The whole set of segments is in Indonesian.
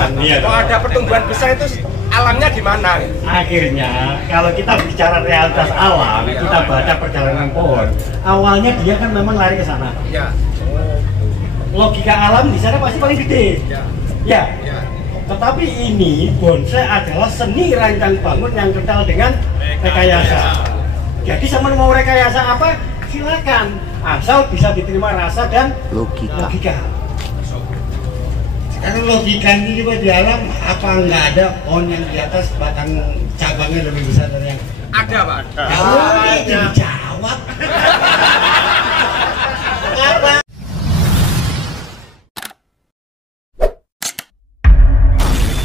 kan. Iya, kalau ada pertumbuhan besar itu alamnya gimana? Akhirnya kalau kita bicara realitas alam, kita baca perjalanan pohon. Awalnya dia kan memang lari ke sana. Ya. Logika alam di sana pasti paling gede. Ya. Ya. Ya. Tetapi ini bonsai adalah seni rancang bangun yang kental dengan rekayasa. Jadi sama mau rekayasa apa? Silakan, asal bisa diterima rasa dan logika. Karena logika ini juga di alam, apa nggak ada pohon yang di atas batang cabangnya lebih besar dari yang Ada, Pak. itu dijawab. Apa?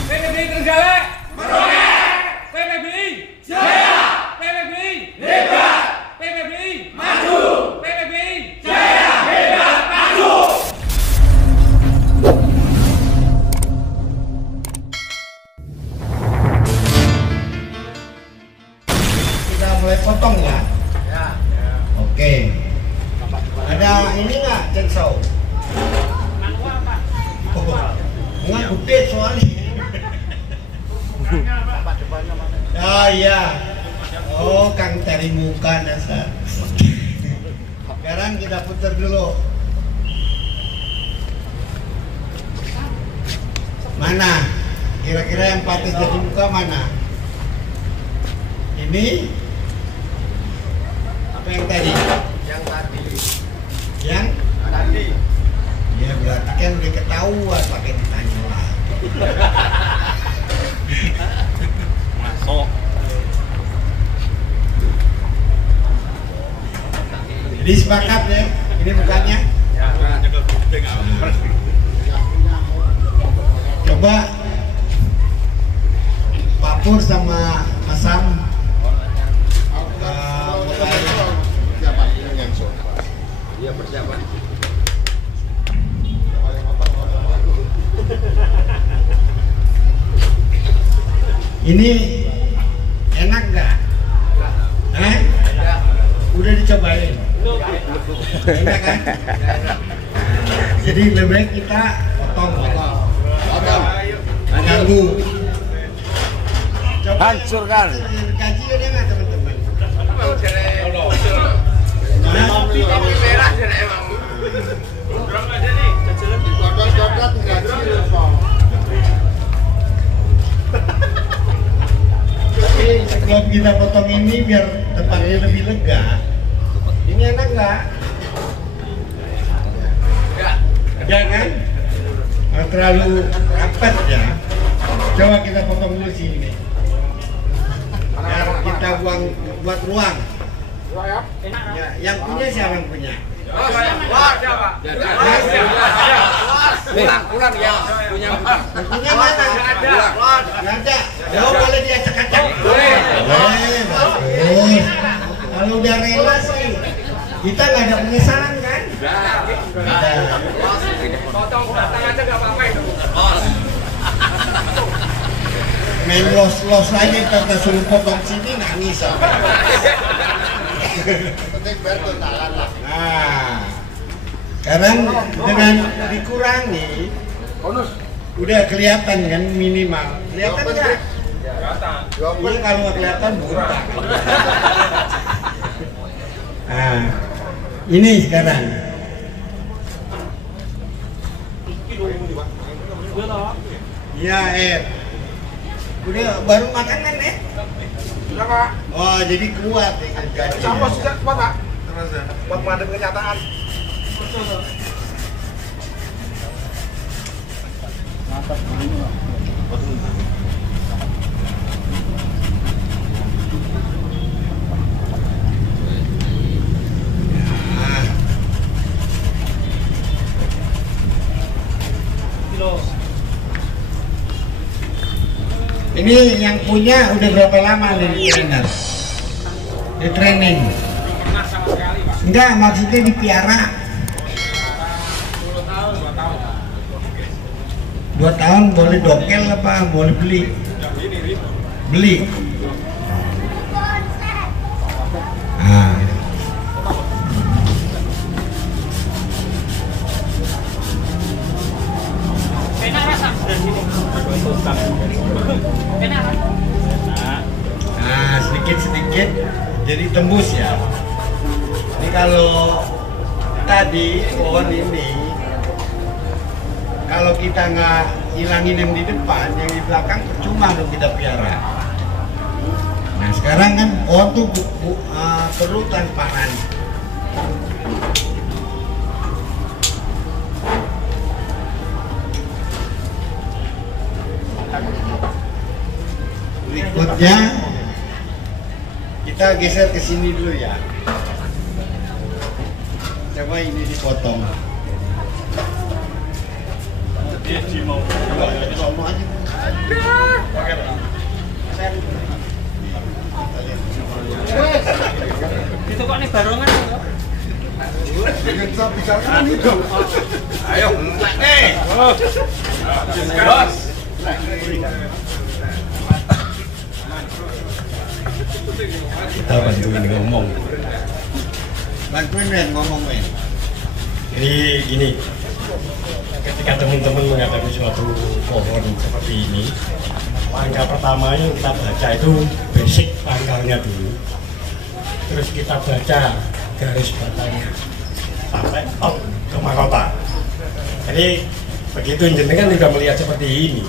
PBBI Trenggalek meroleh, PBBI jaya, PBBI hebat, PBBI maju, PBBI jaya, hebat, maju. Kita mulai potong ya. Ya. Oke. Ada ini nggak chainsaw? Nggak gede soalnya. Oh iya. Oh, Kang cari muka dasar. Sekarang kita putar dulu. Mana? Kira-kira yang patut jadi muka mana? Ini? Apa yang tadi? Yang tadi. Yang? Tadi. Ya berarti kan udah ketahuan pakai ditanya lah. Masuk. Jadi sepakat ya, ini mukanya. Ya. Coba Pak Pur sama Mas Sam mulai. Iya, persiapan. Ini enak nggak? Udah dicobain? Enak kan? Jadi lebih baik kita potong. Mengganggu. Hancurkan. Kaji udah nggak teman-teman? Kopi merah jadi emang. Drop aja nih. Dodot gaji. Tapi sebelum kita potong ini biar tempatnya lebih lega. Ini enak nggak? Jangan terlalu rapat ya. Coba kita potong dulu sini. Biar kita buat ruang. Ya, yang punya siapa yang punya? Siapa? Pulang ya. Punya Punya mana? Nggak ada. Nggak ada. Oh, boleh diacak-acak. Boleh. Bagus. Kalau udah rela sih, kita nggak ada penyesalan kan? Potong batang aja nggak apa-apa itu. Main los aja kita suruh potong sini nangis. Penting biar totalan lah. Nah, sekarang dengan dikurangi, udah kelihatan kan minimal. Kelihatan nggak? Iya, kalau nggak kelihatan buta. Nah, ini sekarang. Iya, udah baru makan kan, Sudah, Pak. Oh, jadi kuat ya gaji. Sampo sudah kuat, Pak. Buat menghadapi kenyataan. Nah, ini yang punya udah berapa lama nih di trainer? Di training? Enggak, maksudnya dipiara. 2 tahun boleh dokel apa boleh beli? Beli. Nah. Nah, sedikit-sedikit jadi tembus ya. Ini kalau tadi pohon ini, kalau kita nggak hilangin yang di depan, yang di belakang percuma untuk kita piara. Nah sekarang kan pohon tuh perlu transparan. Berikutnya kita geser ke sini dulu ya. Coba ini dipotong. Itu kok nih barongan kok. Ayo, nih. Bos. Kita bantuin ngomong. Bantuin men ngomong men. Jadi gini, ketika teman-teman menghadapi suatu pohon seperti ini, langkah pertama yang kita baca itu basic pangkalnya dulu. Terus kita baca garis batangnya sampai top ke mahkota. Jadi begitu jenengan juga melihat seperti ini,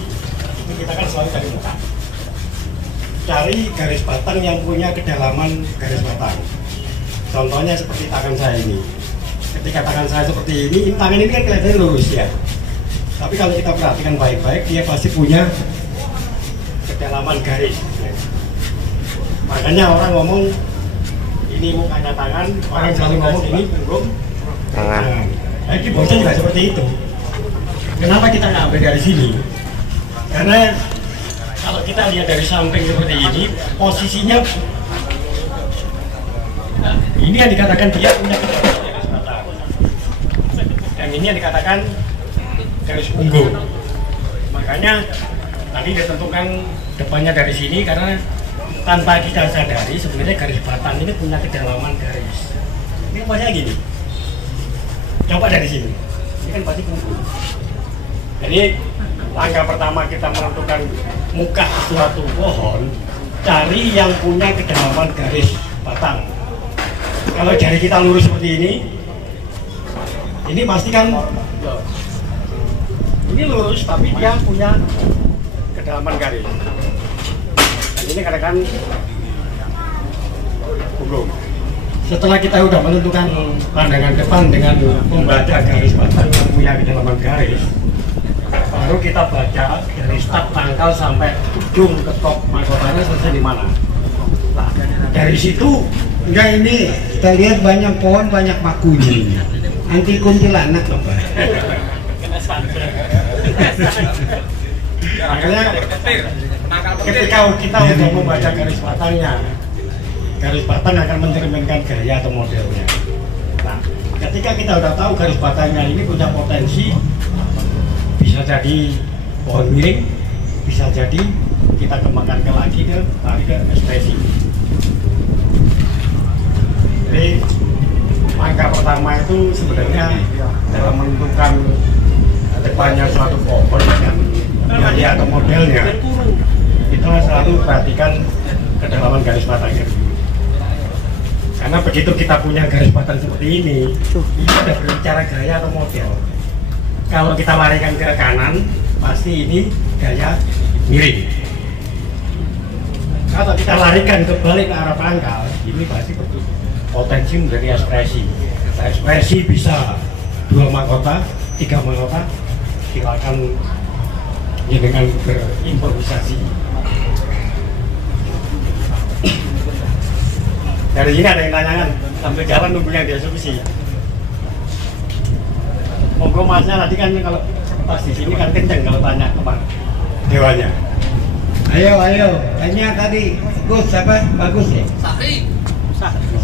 itu kita kan selalu cari muka. Cari garis batang yang punya kedalaman garis batang. Contohnya seperti tangan saya ini. Ketika tangan saya seperti ini tangan ini kan kelihatannya lurus ya. Tapi kalau kita perhatikan baik-baik, dia pasti punya kedalaman garis. Makanya orang ngomong ini mukanya tangan, orang selalu ngomong ini punggung tangan. Nah, ini bosnya juga seperti itu. Kenapa kita nggak ambil dari sini? Karena kalau kita lihat dari samping seperti ini, posisinya ini yang dikatakan dia punya garis batang. Dan ini yang dikatakan garis punggung. Makanya tadi ditentukan depannya dari sini karena tanpa kita sadari sebenarnya garis batang ini punya kedalaman garis. Ini maksudnya gini. Coba dari sini. Ini kan pasti punggung. Jadi langkah pertama kita menentukan muka suatu pohon, cari yang punya kedalaman garis batang. Kalau jari kita lurus seperti ini pasti kan ini lurus tapi dia punya kedalaman garis. Dan ini katakan punggung. Setelah kita sudah menentukan pandangan depan dengan membaca garis batang yang punya kedalaman garis, baru kita baca dari start pangkal sampai ujung ke top mahkotanya selesai di mana. Nah, dari situ Enggak, ini kita lihat banyak pohon banyak pakunya. Anti kuntilanak loh Pak. Makanya ketika kita sudah membaca garis batangnya, garis batang akan mencerminkan gaya atau modelnya. Nah, ketika kita sudah tahu garis batangnya ini punya potensi, bisa jadi pohon miring, bisa jadi kita kembangkan ke lagi ke ekspresi. Jadi langkah pertama itu sebenarnya dalam menentukan depannya suatu pohon dengan gaya atau modelnya, kita selalu perhatikan kedalaman garis batangnya. Karena begitu kita punya garis batang seperti ini sudah berbicara gaya atau model. Kalau kita larikan ke kanan, pasti ini gaya miring. Kalau kita larikan kebalik ke arah pangkal, ini pasti betul potensi menjadi ekspresi. Ekspresi bisa 2 mahkota, 3 mahkota, silakan dengan berimprovisasi. Dari sini ada yang tanyakan, sambil jalan nunggu yang dieksekusi. Monggo masnya tadi kan kalau pas di sini kan kenceng kalau tanya ke Pak Dewanya. Ayo, tanya tadi Gus apa? Bagus ya?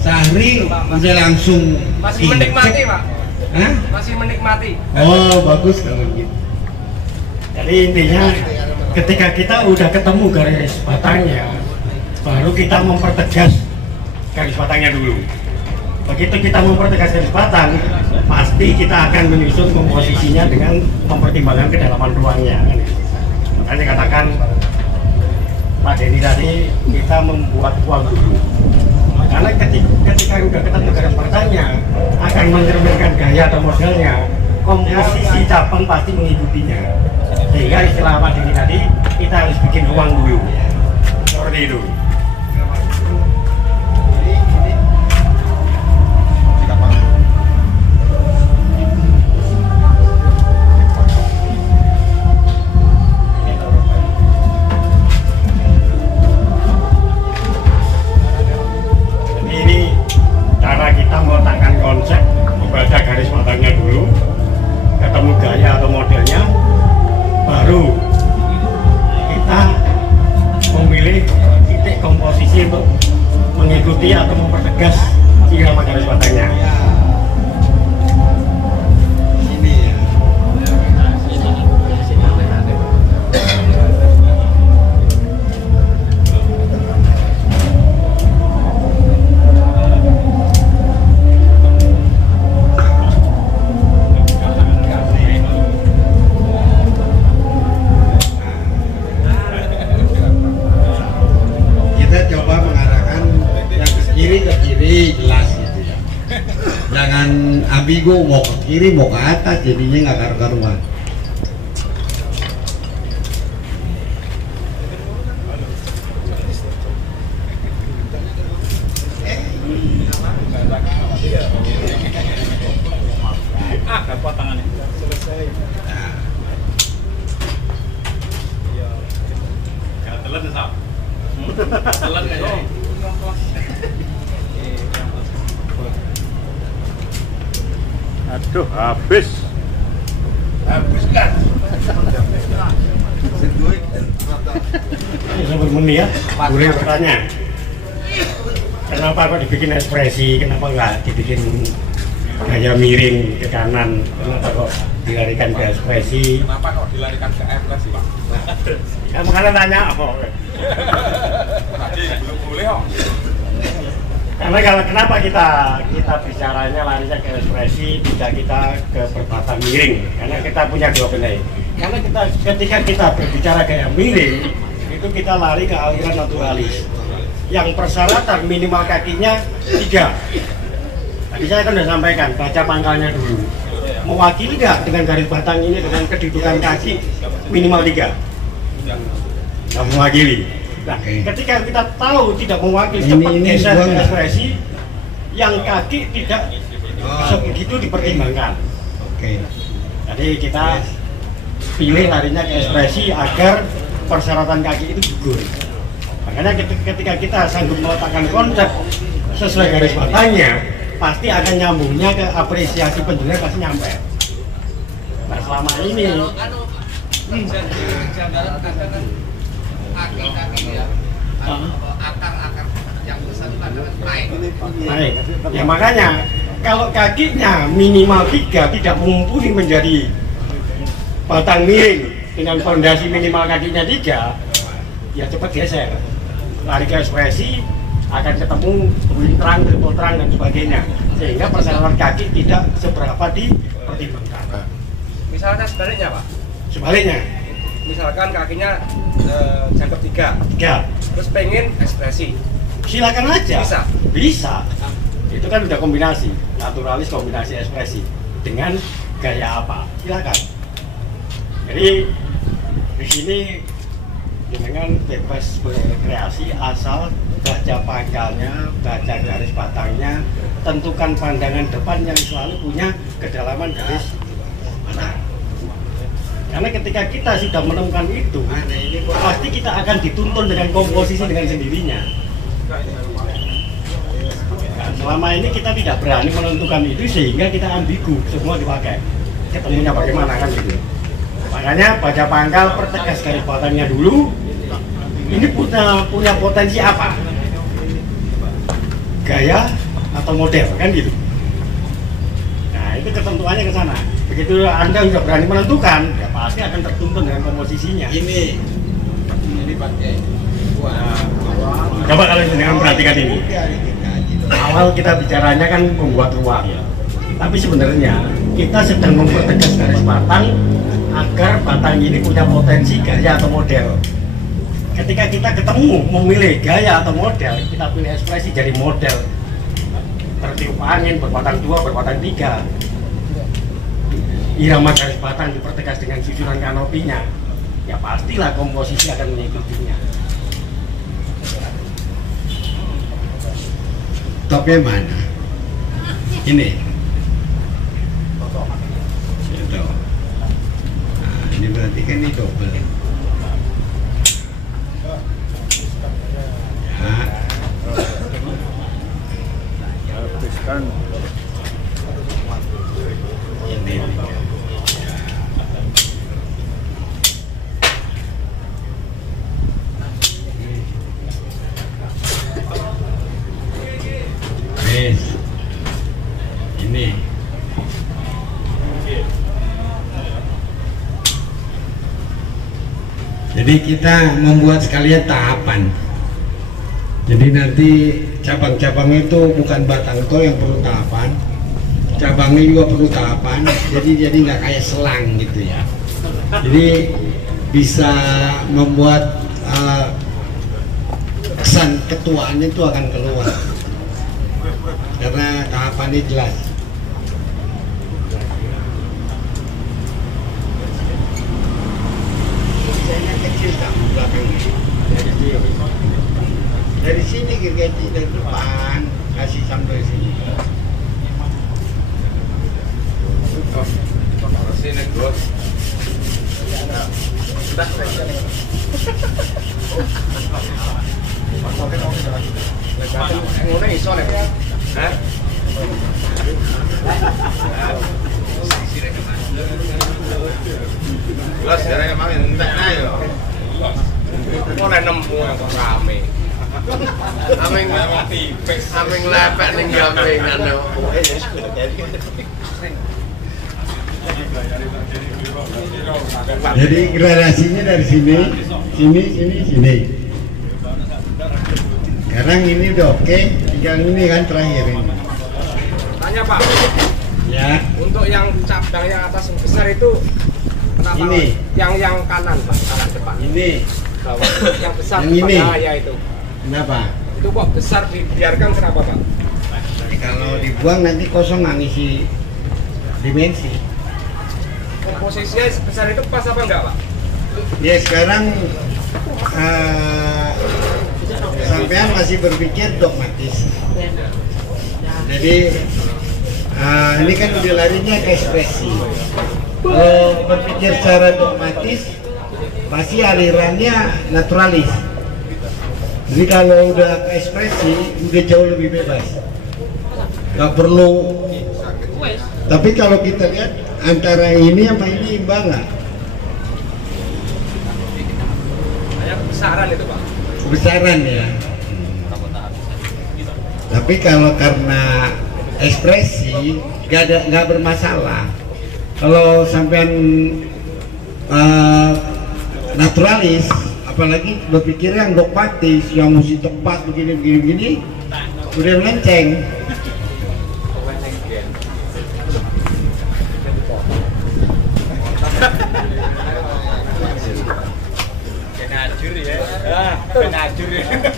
Sahri udah langsung Masih menikmati, Pak. Hah? Masih menikmati. Oh, bagus kalau gitu. Jadi intinya ketika kita udah ketemu garis batangnya, baru kita mempertegas garis batangnya dulu. Begitu kita mempertegas garis batang, pasti kita akan menyusun komposisinya dengan mempertimbangkan kedalaman ruangnya. Makanya katakan Pak Denny tadi kita membuat uang dulu. Karena ketika udah ketemu garis patangnya akan mencerminkan gaya atau modelnya, komposisi cabang pasti mengikutinya. Sehingga istilah Pak Denny tadi kita harus bikin uang dulu. Seperti itu. Kita meletakkan konsep, membaca garis matangnya dulu, ketemu gaya atau modelnya, baru kita memilih titik komposisi untuk mengikuti atau mempertegas irama garis matangnya. Ini ya. Jelas gitu ya. Jangan ambigu mau ke kiri mau ke atas, jadinya nggak karu-karuan. Dapat tangannya. Selesai. Ya, telan sah. Telan kayaknya. Aduh, habis kan? Saya bermeni ya, boleh bertanya. Kenapa kok dibikin ekspresi? Kenapa nggak dibikin gaya miring ke kanan? Kenapa kok dilarikan ke ekspresi? Kenapa kok dilarikan ke ekspresi, Pak? Ya makanya tanya apa? Tadi belum boleh kok. Karena kalau kenapa kita bicaranya larinya ke ekspresi, tidak kita ke berbatang miring? Karena kita punya dua benai. Karena ketika kita berbicara gaya miring, itu kita lari ke aliran naturalis. Yang persyaratan minimal kakinya 3. Tadi saya kan sudah sampaikan, baca pangkalnya dulu. Mewakili nggak dengan garis batang ini dengan kedudukan kaki minimal 3? Nggak mewakili. Nah, ketika kita tahu tidak mewakili cepat geser ke ekspresi, yang kaki tidak sebegitu dipertimbangkan. Oke. Jadi kita pilih larinya ke ekspresi agar persyaratan kaki itu gugur. Makanya ketika kita sanggup meletakkan konsep sesuai garis batangnya, pasti akan nyambungnya ke apresiasi penjualan pasti nyampe. Nah selama ini akar yang besar itu adalah naik. Ya makanya kalau kakinya minimal 3 tidak mumpuni menjadi batang miring dengan fondasi minimal kakinya 3, ya cepat geser. Lari ke ekspresi akan ketemu twin trunk, triple trunk dan sebagainya, sehingga persyaratan kaki tidak seberapa dipertimbangkan. Misalnya sebaliknya, Pak. Sebaliknya, Misalkan kakinya jangkep 3, terus pengen ekspresi, silakan aja. Bisa. Itu kan udah kombinasi naturalis kombinasi ekspresi dengan gaya apa, silakan. Jadi di sini dengan bebas berkreasi asal baca pangkalnya, baca garis batangnya, tentukan pandangan depan yang selalu punya kedalaman garis batang. Karena ketika kita sudah menemukan itu, pasti kita akan dituntun dengan komposisi dengan sendirinya. Nah, selama ini kita tidak berani menentukan itu sehingga kita ambigu, semua dipakai. Ketemunya bagaimana kan gitu. Makanya baca pangkal, pertegas garis batangnya dulu. Ini punya potensi apa? Gaya atau model kan gitu. Nah itu ketentuannya ke sana. Begitu Anda sudah berani menentukan, ya pasti akan tertuntun dengan komposisinya. Ini pakai. Coba kalian dengan perhatikan ini. Awal kita bicaranya kan membuat ruang, tapi sebenarnya kita sedang mempertegas garis batang agar batang ini punya potensi gaya atau model. Ketika kita ketemu memilih gaya atau model, kita pilih ekspresi jadi model. Tertiup angin, berbatang 2, berbatang 3. Irama garis batang dipertegas dengan susunan kanopinya. Ya pastilah komposisi akan mengikutinya. Topnya mana? Ini. Itu. Nah, ini berarti kan ini double. Ya. Ini. Ini jadi kita membuat sekalian tahapan. Jadi nanti cabang-cabang itu bukan batang toh yang perlu tahapan, cabangnya juga perlu tahapan. Jadi nggak kayak selang gitu ya. Jadi bisa membuat kesan ketuaannya itu akan keluar karena tahapannya jelas. Desainnya kecil tak belakangnya. Dari sini gergaji dari depan kasih sampai sini. Sini bos. Sudah. Ngono iso nek. Hah? Jelas dari emang entek ae yo. Mulai nemu kok rame. Aming lepek ning gampingan yo. Jadi gradasinya dari sini, sini. Sekarang ini udah oke, tinggal ini kan terakhir ini. Tanya Pak. Ya. Untuk yang cabang yang atas yang besar itu kenapa? Ini. Yang kanan Pak, kanan depan. Ini. Bawah. Yang besar Yang ini. ya itu. Kenapa? Itu kok besar dibiarkan kenapa Pak? Kalau dibuang nanti kosong nggak ngisi dimensi. Komposisinya sebesar itu pas apa enggak Pak? Ya sekarang sampean masih berpikir dogmatis. Jadi ini kan udah larinya ke ekspresi. Kalau berpikir secara dogmatis, pasti alirannya naturalis. Jadi kalau udah ke ekspresi, udah jauh lebih bebas. Gak perlu. Tapi kalau kita lihat antara ini sama ini imbang nggak? Kayak besaran itu Pak. Besaran ya. Tapi kalau karena ekspresi nggak bermasalah. Kalau sampean naturalis, apalagi berpikir yang dogmatis, yang mesti tepat begini, udah melenceng.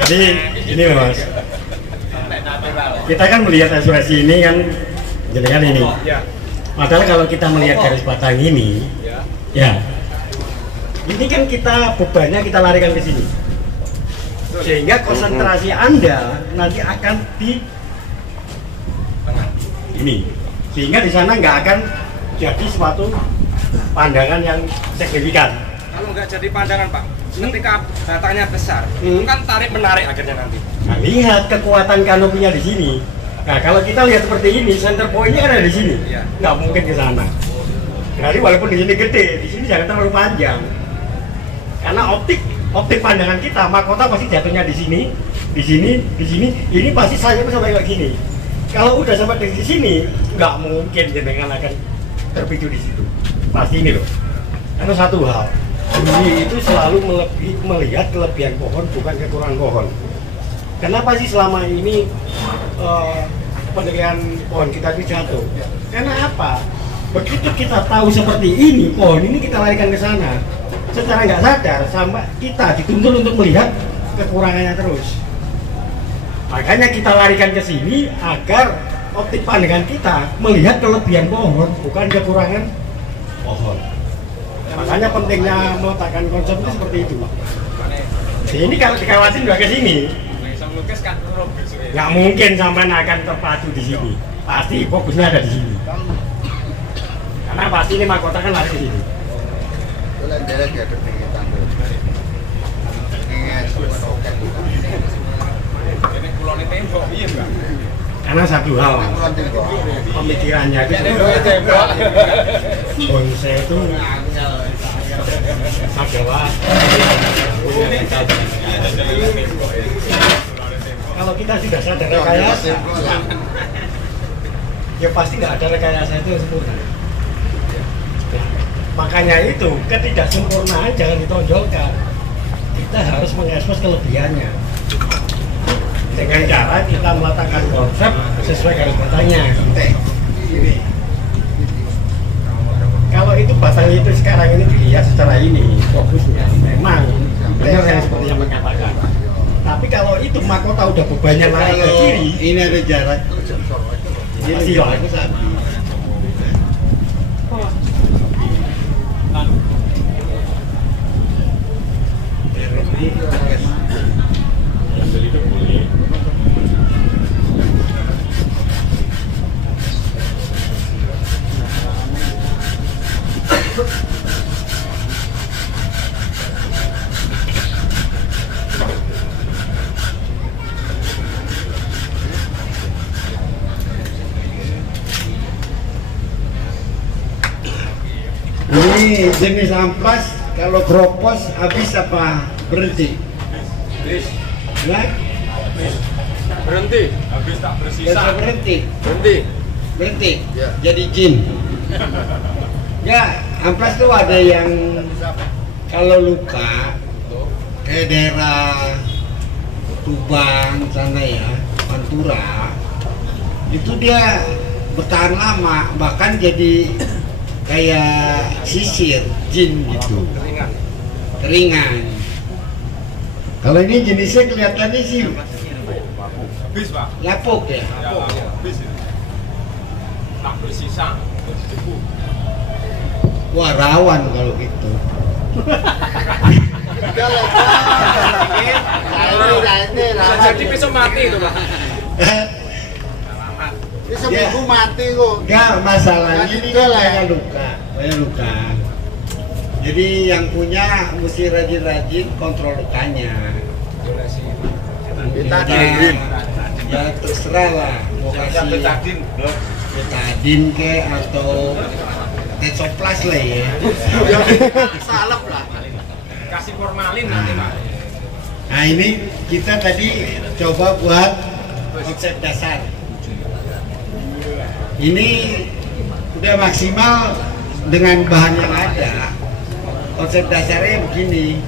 Jadi ini Mas, kita kan melihat ekspresi ini kan jenengan ini. Padahal kalau kita melihat garis batang ini, ya, ini kan kita bebannya kita larikan ke sini, sehingga konsentrasi Anda nanti akan di ini, sehingga di sana nggak akan jadi suatu pandangan yang signifikan. Kalau nggak jadi pandangan Pak, ketika batangnya besar, kan tarik menarik akhirnya nanti. Nah, lihat kekuatan kanopinya di sini. Nah, kalau kita lihat seperti ini, center point-nya ada di sini, nggak mungkin ke sana. Jadi walaupun di sini gede, di sini jangan terlalu panjang. Karena optik pandangan kita, mahkota pasti jatuhnya di sini, di sini, di sini. Ini pasti sayapnya sampai kayak gini. Kalau udah sampai di sini, nggak mungkin jenengan akan terpicu di situ. Pasti ini loh. Karena satu hal, bumi itu selalu melihat kelebihan pohon, bukan kekurangan pohon. Kenapa sih selama ini penilaian pohon kita itu jatuh? Karena apa? Begitu kita tahu seperti ini, pohon ini kita larikan ke sana. Secara nggak sadar, sampai kita dituntut untuk melihat kekurangannya terus. Makanya kita larikan ke sini agar optik pandangan kita melihat kelebihan pohon, bukan kekurangan pohon. Makanya pentingnya meletakkan konsep itu seperti itu. Jadi ini kalau dikawasin nggak ke sini, nggak mungkin sampai akan terpadu di sini. Pasti fokusnya ada di sini. Karena pasti ini mahkota kan lari ke sini. Karena satu hal, pemikirannya itu bonsai itu adalah kalau kita sudah sadar rekayasa, ya pasti nggak ada rekayasa itu yang sempurna. Makanya itu ketidaksempurnaan jangan ditonjolkan. Kita harus mengekspos kelebihannya dengan cara kita meletakkan konsep sesuai garis batangnya. Kalau itu batang itu sekarang ini dilihat secara ini fokusnya memang benar yang seperti yang mengatakan. Tapi kalau itu mahkota udah bebannya lari ke kiri, ini ada jarak. Masih lah. Ini jenis amplas, kalau kropos habis apa berhenti? Nah, Berhenti, habis tak bersisa. berhenti, Berhenti. Ya. jadi jin. Ya, amplas tuh ada yang kalau luka kayak daerah Tuban sana ya, Pantura, itu dia bertahan lama, bahkan jadi kayak sisir jin gitu, keringan. Kalau ini jenisnya kelihatannya sih Habis, Pak. lapuk ya. Ya, habis ini. Tak bersisa. Wah, rawan kalau gitu. Bisa jadi besok mati itu, Pak. Ini seminggu mati kok. Enggak, masalahnya Nanti ini kan lah. banyak luka. Jadi yang punya mesti rajin-rajin kontrol lukanya. Betadine. Ya terserah lah, mau kasih betadine ke atau Tetsoplas lah ya. Salep lah. Kasih formalin nanti, Pak. Nah ini kita tadi coba buat konsep dasar. Ini udah maksimal dengan bahan yang ada. Konsep dasarnya begini.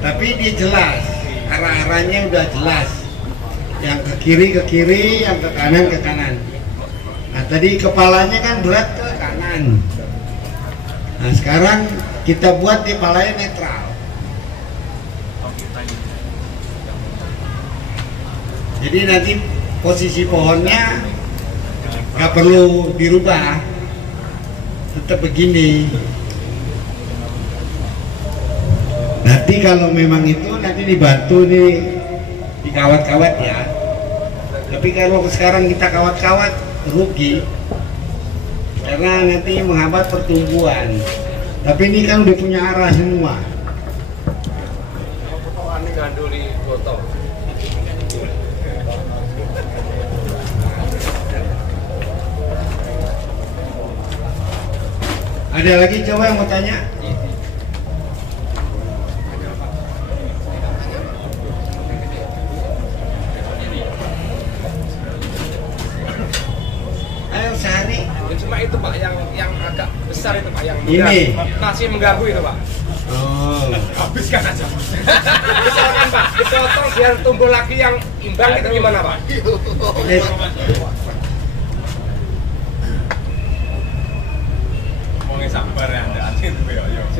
Tapi dia jelas, arah-arahnya udah jelas. Yang ke kiri, yang ke kanan. Nah tadi kepalanya kan berat ke kanan. Nah sekarang kita buat di kepalanya netral. Jadi nanti posisi pohonnya nggak perlu dirubah, tetap begini. Nanti kalau memang itu nanti dibantu nih dikawat-kawat ya. Tapi kalau sekarang kita kawat-kawat rugi karena nanti menghambat pertumbuhan. Tapi ini kan udah punya arah semua. Ini ganduli botol. Ada lagi coba yang mau tanya? Ayo sehari. Cuma itu, Pak, yang agak besar itu, Pak, yang Ini? masih mengganggu itu, Pak. Oh. Habiskan aja. Dipotong, Pak. Dipotong biar tumbuh lagi yang imbang itu gimana, Pak?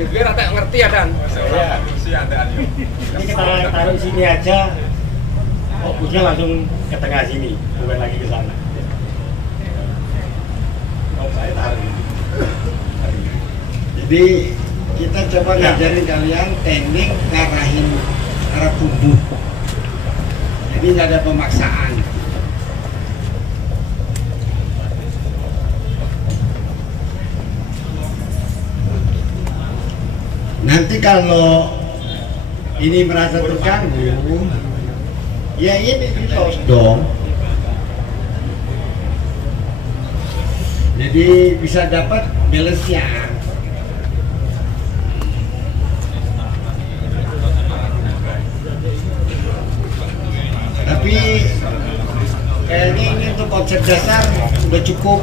Biar rata ngerti ya Dan. Ya. Ini kita taruh di sini aja. Fokusnya langsung ke tengah sini, bukan lagi ke sana. Kalau saya taruh. Jadi kita coba ngajarin kalian teknik ngarahin arah tubuh. Jadi nggak ada pemaksaan. Nanti kalau ini merasa terganggu, ya ini ditos dong. Jadi bisa dapat balance-nya. Tapi kayaknya ini untuk konsep dasar udah cukup.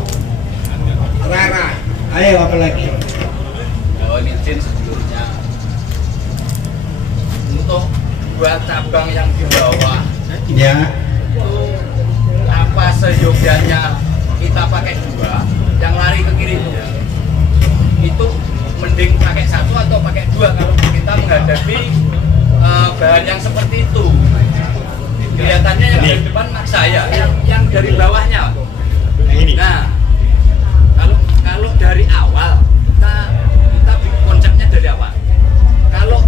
Rara, ayo apa lagi? Oh ini jin sejujurnya untuk buat cabang yang di bawah Ya, apa seyogianya kita pakai dua yang lari ke kiri itu mending pakai satu atau pakai dua kalau kita menghadapi bahan yang seperti itu. Kelihatannya yang dari depan maksa ya, yang dari bawahnya. Ini. Nah, kalau dari awal kita bikin konsepnya dari awal. Kalau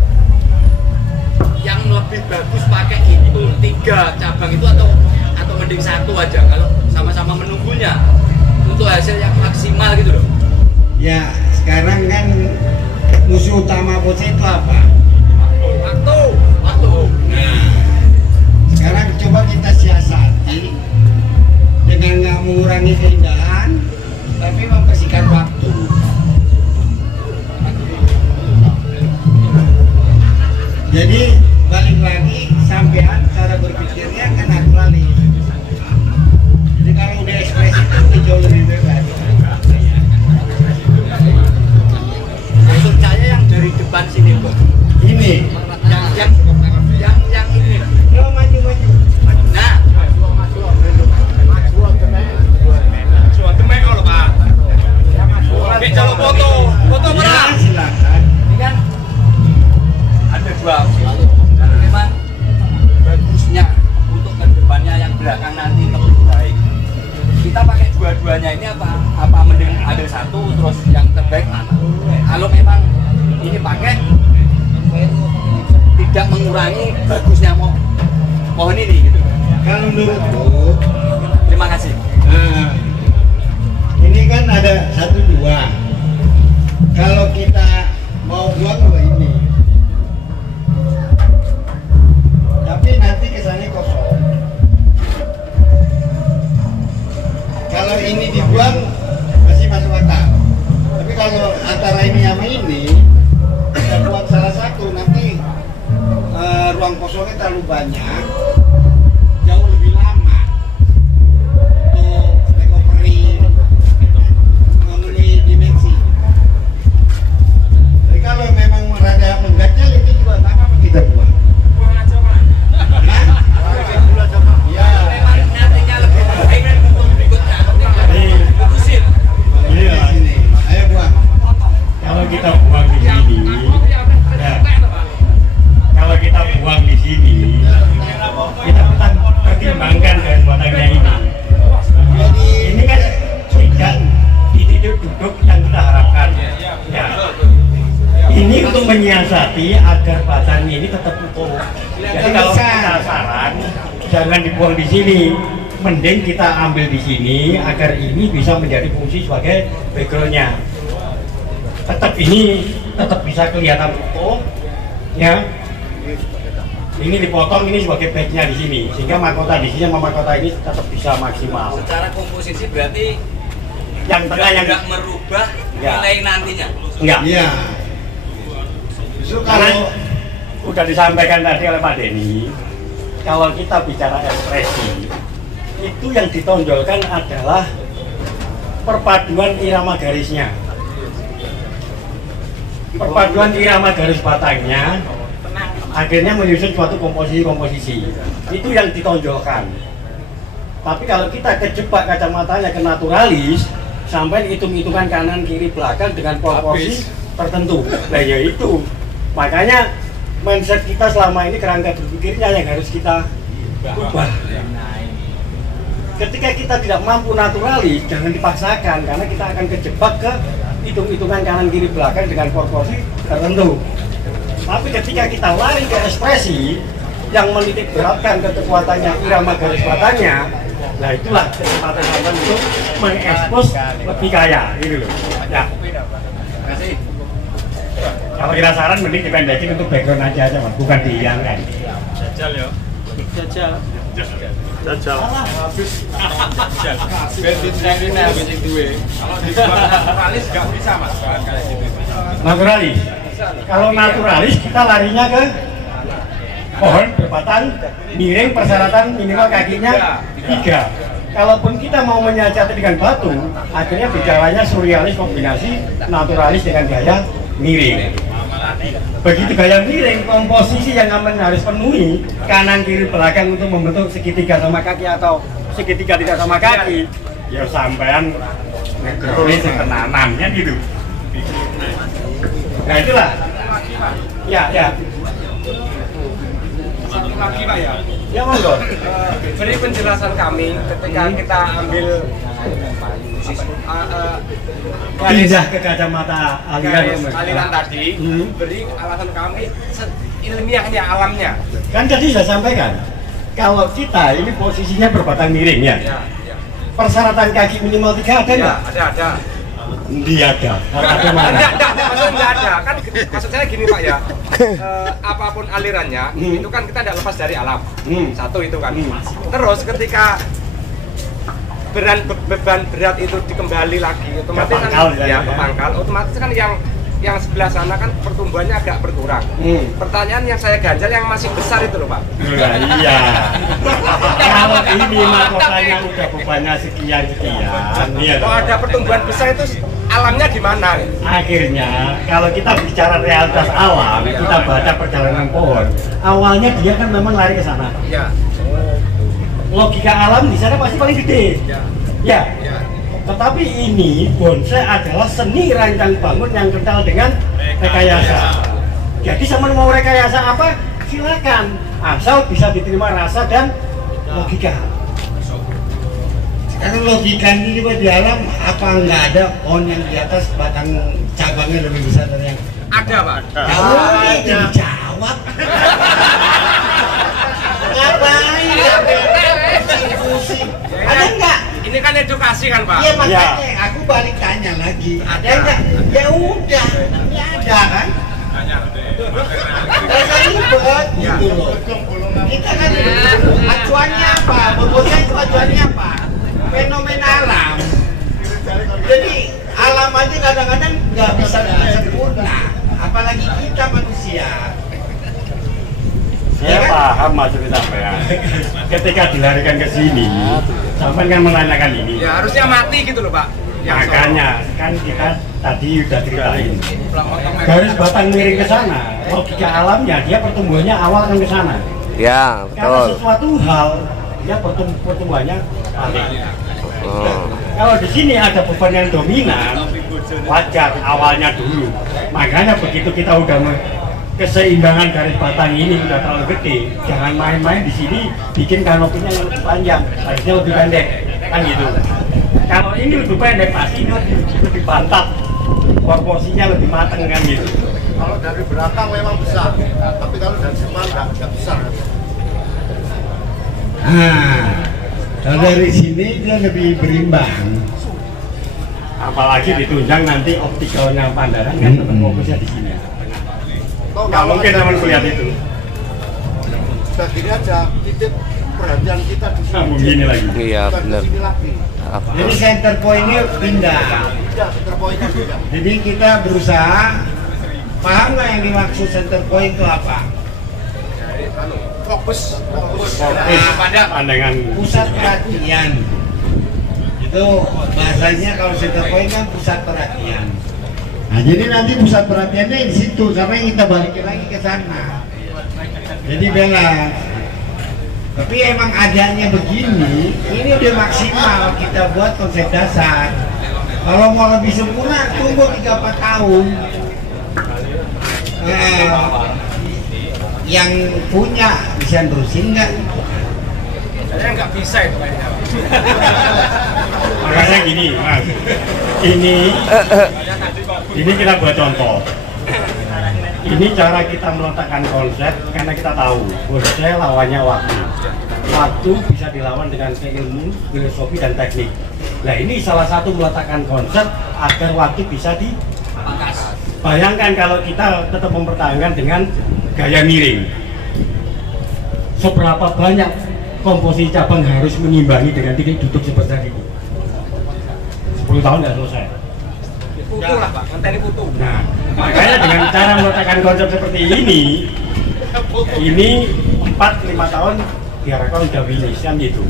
yang lebih bagus pakai itu 3 cabang itu atau mending satu aja kalau sama-sama menunggunya untuk hasil yang maksimal gitu loh. ya sekarang kan musuh utama bos itu apa? Waktu. Nah, sekarang coba kita siasati dengan nggak mengurangi keindahan, tapi membersihkan waktu. Jadi balik lagi sampean cara berpikirnya ke naturalis. Jadi kalau udah ekspresi itu udah jauh lebih bebas. Untuk saya yang dari depan sini kok. Ini, Yang ini. yo maju. Nah, Suatu meko lho, Pak. Oke, jalur foto. Foto Ya, mana? silakan. ini kan ada 2 opsi. Karena memang bagusnya untuk ke depannya yang belakang nanti lebih baik. Kita pakai dua-duanya ini apa mending ada satu terus yang terbaik mana? Kalau memang ini pakai tidak mengurangi bagusnya pohon ini gitu. Kalau menurutku, Terima kasih. nah, ini kan ada 1-2. Kalau kita mau buang ini, tapi nanti kesannya kosong. Kalau ini dibuang masih masuk akal. Tapi kalau antara ini sama ini, kita buat salah satu nanti ruang kosongnya terlalu banyak, jauh lebih lama untuk recovery memenuhi dimensi. Jadi kalau memang rada mengganjal ini juga tak apa kita buang. Nah, ya, Memang nantinya lebih baik untuk berikutnya. Putusin. Ini di lah. sini. Ayo buang. Kalau kita buang di sini, ya. Kalau kita buang di sini, kita pertimbangkan dengan batangnya ini. Jadi Ini kan tidak di titik duduk yang kita harapkan. Ya. Ini untuk menyiasati agar batangnya ini tetap utuh. Jadi kalau kita saran, jangan dibuang di sini. Mending kita ambil di sini agar ini bisa menjadi fungsi sebagai backgroundnya. Tetap bisa kelihatan utuh, ya. Ini dipotong ini sebagai backnya di sini, sehingga mahkota di sini sama mahkota ini tetap bisa maksimal. Secara komposisi berarti Yang tengah yang nggak merubah Ya. nilai nantinya. enggak. iya. Justru Karena kalau udah disampaikan tadi oleh Pak Denny, kalau kita bicara ekspresi, itu yang ditonjolkan adalah perpaduan irama garisnya. Perpaduan irama garis batangnya akhirnya menyusun suatu komposisi-komposisi. Itu yang ditonjolkan. Tapi kalau kita kejebak kacamatanya ke naturalis, sampai hitung-hitungan kanan kiri belakang dengan proporsi tertentu. Nah ya itu, makanya mindset kita selama ini, kerangka berpikirnya yang harus kita ubah. Ketika kita tidak mampu naturalis, jangan dipaksakan, karena kita akan kejebak ke hitung-hitungan kanan kiri belakang dengan proporsi tertentu. Tapi ketika kita lari ke ekspresi yang menitik beratkan ke kekuatannya, irama garis batangnya, nah itulah kesempatan kita untuk mengekspos lebih kaya, gitu loh. Ya. Kasih. Kalau kira saran mending dipendekin untuk background aja Mas, bukan dihilangkan. Jajal ya. Jajal. Jajal. Habis. Jajal. Bensin ini habis yang duwe. Kalau dibuat naturalis nggak bisa mas, kayak gitu. Naturalis. Kalau naturalis kita larinya ke pohon berbatang miring, persyaratan minimal kakinya 3. Kalaupun kita mau menyiasati dengan batu, akhirnya bicaranya surrealis kombinasi naturalis dengan gaya miring. Begitu gaya miring, komposisi yang harus penuhi kanan kiri belakang untuk membentuk segitiga sama kaki atau segitiga tidak sama kaki, ya sampean ngegerolis sekenanannya gitu. Nah itulah. Ya. Satu lagi pak ya. Ya monggo. Beri penjelasan kami ketika kita ambil Pindah ke kacamata aliran tadi, beri alasan kami ilmiahnya, alamnya. Kan tadi saya sampaikan, kalau kita ini posisinya berbatang miring ya. Persyaratan kaki minimal 3 ada nggak? Ada. Dia ada. Ada mana? Maksudnya nggak ada. Kan maksud saya gini Pak ya. Apapun alirannya, itu kan kita tidak lepas dari alam. Satu itu kan. Terus ketika beban berat itu dikembali lagi, otomatis kan ke pangkal, otomatis kan yang sebelah sana kan pertumbuhannya agak berkurang. Pertanyaan yang saya ganjal yang masih besar itu loh Pak. Iya. Kalau ini mahkotanya udah bebannya sekian. Iya. Kalau ada pertumbuhan besar itu alamnya gimana? Akhirnya kalau kita bicara realitas alam, kita baca perjalanan pohon. Awalnya dia kan memang lari ke sana. Iya. Logika alam di sana pasti paling gede. Ya. Tetapi ini bonsai adalah seni rancang bangun yang kental dengan rekayasa. Jadi sama mau rekayasa apa? Silakan, asal bisa diterima rasa dan logika. Sekarang logika ini juga di alam, apa nggak ada pohon yang di atas batang cabangnya lebih besar dari yang Ada Pak. Jangan dijawab. Ngapain ya? Ada nggak? Ini kan edukasi kan Pak? Iya makanya aku balik tanya lagi. Ada nggak? Ya udah, ini ada kan? Rasanya ribet gitu loh. Kita kan acuannya apa? Bosnya itu acuannya apa? Fenomena alam. Jadi alam aja kadang-kadang nggak bisa sempurna, apalagi kita manusia. Saya paham maksud sampean. Ketika dilarikan ke sini, sampean kan menanyakan ini. Ya harusnya mati gitu loh Pak. Makanya kan kita tadi udah ceritain. Garis batang miring ke sana, logika alamnya dia pertumbuhannya awal kan ke sana. Ya, Karena betul. sesuatu hal dia pertumbuhannya balik. Kalau di sini ada beban yang dominan, wajar awalnya dulu. Makanya begitu kita udah keseimbangan garis batang ini udah terlalu gede, jangan main-main di sini bikin kanopinya yang lebih panjang, harusnya lebih pendek, kan gitu. Kalau ini lebih pendek pasti ini lebih bantat, proporsinya lebih mateng kan gitu. Kalau dari belakang memang besar, tapi kalau dari depan nggak besar. Kalau dari sini dia lebih berimbang. Apalagi ditunjang nanti optikalnya pandangan kan tetap fokusnya di sini. Nggak mungkin teman kulihat itu. Udah gini aja, titik perhatian kita di sini. Nah, begini lagi. Iya, Bukan di benar. sini lagi. Jadi center point-nya pindah. Tidak, center point-nya tidak. Jadi kita berusaha paham nggak yang dimaksud center point itu apa? Fokus. Pada Pandangan Pusat perhatian. Itu bahasanya kalau center point kan pusat perhatian. Nah, jadi nanti pusat perhatiannya di situ, karena kita balikin lagi ke sana. Jadi balance. Tapi emang adanya begini, ini udah maksimal kita buat konsep dasar. Kalau mau lebih sempurna, tunggu 3-4 tahun. yang punya bisa nerusin nggak? Saya nggak bisa itu kayaknya. Makanya gini, Mas. Ini kita buat contoh. Ini cara kita meletakkan konsep karena kita tahu konsep lawannya waktu. Waktu bisa dilawan dengan ilmu, filosofi dan teknik. Nah ini salah satu meletakkan konsep agar waktu bisa dipangkas. Bayangkan kalau kita tetap mempertahankan dengan gaya miring. Seberapa banyak komposisi cabang harus mengimbangi dengan titik duduk seperti ini? 10 tahun nggak selesai. Putu lah Pak, ngenteni putu. Nah, makanya dengan cara meletakkan konsep seperti ini 4-5 tahun diharapkan udah finish kan gitu.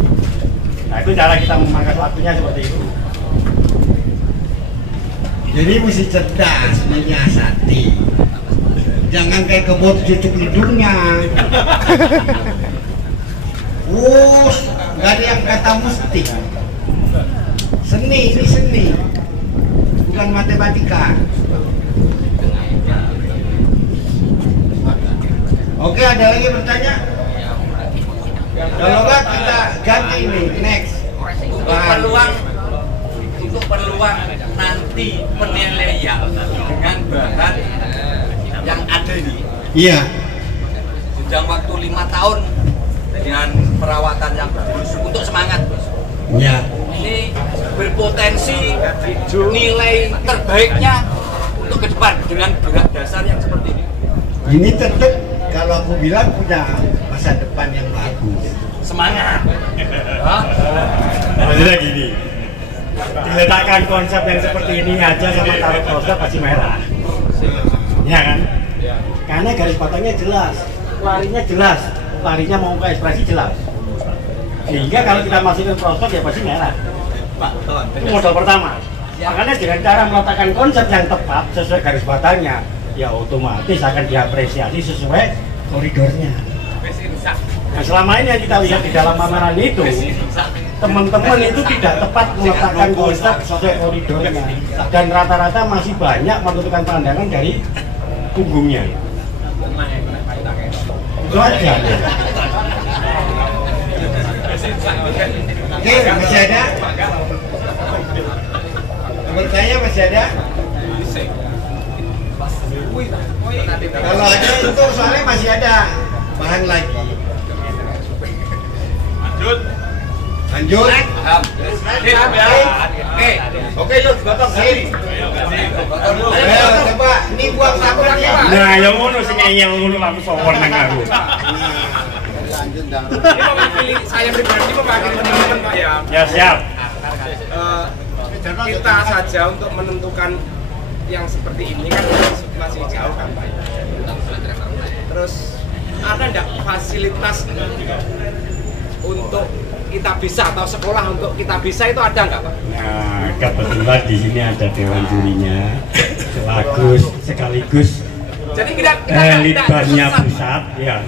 Nah itu cara kita memangkas waktunya seperti itu. Jadi mesti cerdas menyiasati. Jangan kayak kebot cucuk hidungnya. Nggak ada yang kata mesti. Seni ini seni, bukan matematika. Oke, ada lagi bertanya? Kalau nggak kita ganti ini, next. Untuk peluang nanti penilaian dengan bahan yang ada ini. Iya. Jangka waktu 5 tahun dengan perawatan yang bagus untuk semangat, Bos. Iya. Ini berpotensi nilai terbaiknya untuk ke depan dengan gerak dasar yang seperti ini. Ini tetap kalau aku bilang punya masa depan yang bagus. Semangat. Maksudnya gini, diletakkan konsep yang seperti ini aja sama taruh konsep pasti merah. Ya kan? Karena garis batangnya jelas, larinya jelas, larinya mau ke ekspresi jelas. Sehingga kalau kita masukin prospek ya pasti merah. Itu modal pertama. Makanya dengan cara meletakkan konsep yang tepat sesuai garis batangnya, ya otomatis akan diapresiasi sesuai koridornya. Nah selama ini yang kita lihat di dalam pameran itu, teman-teman itu tidak tepat meletakkan konsep sesuai koridornya, dan rata-rata masih banyak menentukan pandangan dari punggungnya. Itu aja. Oke, masih ada? Bertanya masih ada? Kalau ada itu soalnya masih ada bahan lagi. Lanjut. Oke, yuk, gotong. Ayo coba, ini buat sabarnya. Nah, yang ngono sing ngeyel ngono langsung sowan nang aku. Ini mewakili saya pribadi, mewakili teman-teman Pak ya. Ya siap. Kita saja untuk menentukan yang seperti ini kan masih jauh kan Pak. Terus ada enggak fasilitas untuk kita bisa atau sekolah untuk kita bisa itu ada nggak Pak? Nah, kebetulan di sini ada dewan jurinya, sekaligus jadi kita litbangnya pusat, ya.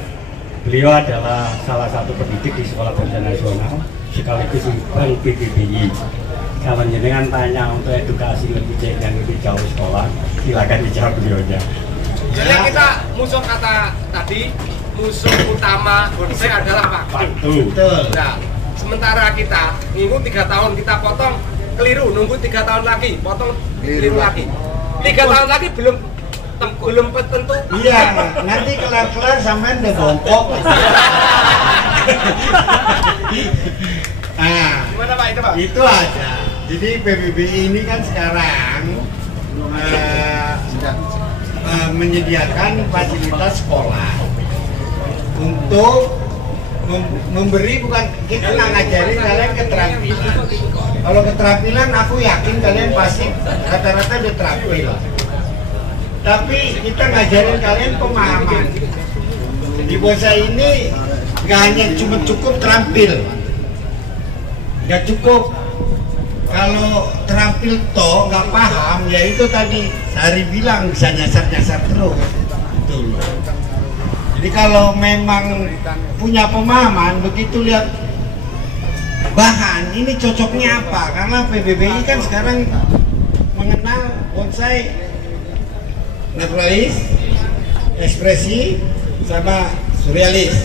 Beliau adalah salah satu pendidik di Sekolah Bahasa Nasional, sekaligus Bank PBBI. Kalau jenengan tanya untuk edukasi lebih jauh sekolah, silakan dijawab beliaunya. Jadi kita musuh kata tadi, musuh utama bonsai adalah waktu. Betul. Nah, sementara kita minggu 3 tahun kita potong keliru, nunggu 3 tahun lagi potong keliru lagi. 3 tahun lagi belum tentu. Iya, nanti kelar-kelar sampean udah bongkok. Nah, Gimana Pak itu Pak? itu aja. Jadi PBBI ini kan sekarang menyediakan fasilitas sekolah untuk memberi, bukan kita nggak ngajarin kalian keterampilan. Kalau keterampilan aku yakin kalian pasti rata-rata udah terampil. Tapi kita ngajarin kalian pemahaman. Di bonsai ini nggak hanya cuma cukup terampil, nggak cukup. Kalau terampil toh nggak paham, ya itu tadi Sari bilang bisa nyasar-nyasar terus. Betul. Jadi kalau memang punya pemahaman, begitu lihat bahan ini cocoknya apa, karena PBBI kan sekarang mengenal bonsai naturalis, ekspresi sama surrealis.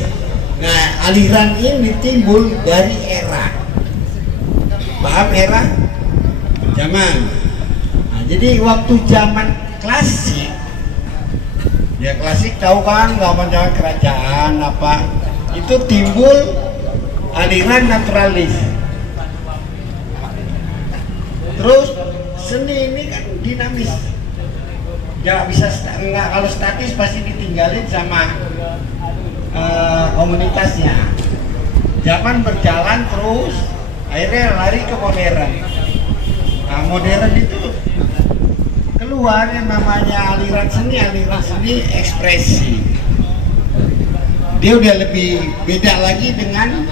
Nah, aliran ini timbul dari era. Paham era? Zaman. Nah, jadi waktu zaman klasik, ya klasik tahu kan, zaman kerajaan apa, itu timbul aliran naturalis. Terus seni ini kan dinamis, nggak bisa nggak, kalau statis pasti ditinggalin sama komunitasnya. Zaman berjalan terus, akhirnya lari ke modern. Nah, modern itu keluar yang namanya aliran seni ekspresi. Dia udah lebih beda lagi dengan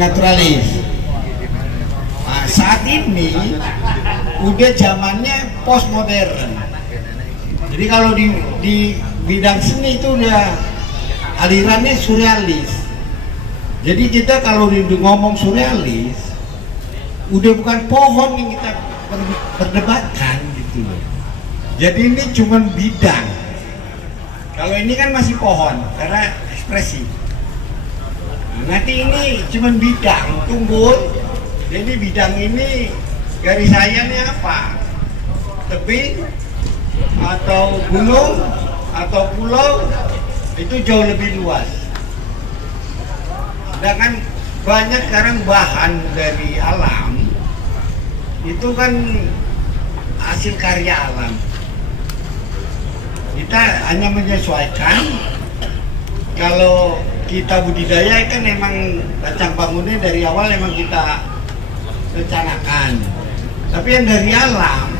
naturalis. Nah, saat ini udah zamannya postmodern. Jadi kalau di bidang seni itu udah alirannya surrealis. Jadi kita kalau ngomong surrealis, udah bukan pohon yang kita perdebatkan gitu loh. Jadi ini cuma bidang. Kalau ini kan masih pohon karena ekspresi. Nanti ini cuma bidang, tumbuh. Jadi bidang ini garis sayangnya apa? Tebing atau gunung atau pulau itu jauh lebih luas. Sedangkan banyak sekarang bahan dari alam itu kan hasil karya alam. Kita hanya menyesuaikan. Kalau kita budidaya kan emang kacang bangunnya dari awal emang kita rencanakan, tapi yang dari alam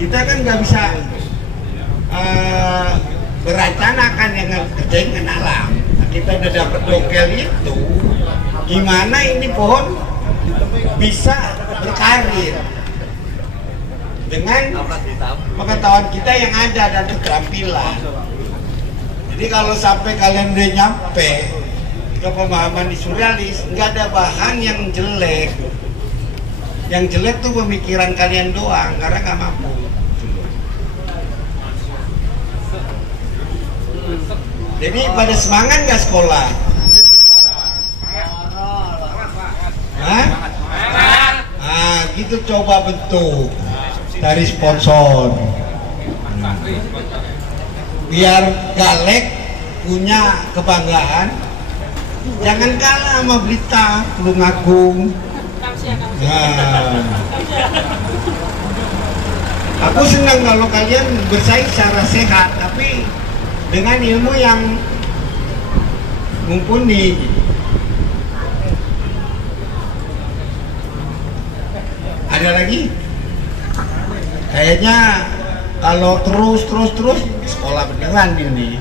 kita kan nggak bisa berencanakan, yang kerjain kan alam. Nah, kita udah dapet dokel itu, gimana ini pohon bisa berkarir dengan pengetahuan kita yang ada dan keterampilan. Jadi kalau sampai kalian udah nyampe ke pemahaman di surrealis, nggak ada bahan yang jelek. Yang jelek tuh pemikiran kalian doang, karena nggak mampu. Jadi pada semangat nggak sekolah? Hah? Nah, gitu coba bentuk dari sponsor. Biar Galek punya kebanggaan. Jangan kalah sama berita Tulungagung. Nah, aku senang kalau kalian bersaing secara sehat, tapi dengan ilmu yang mumpuni. Ada lagi? Kayaknya kalau terus sekolah beneran ini.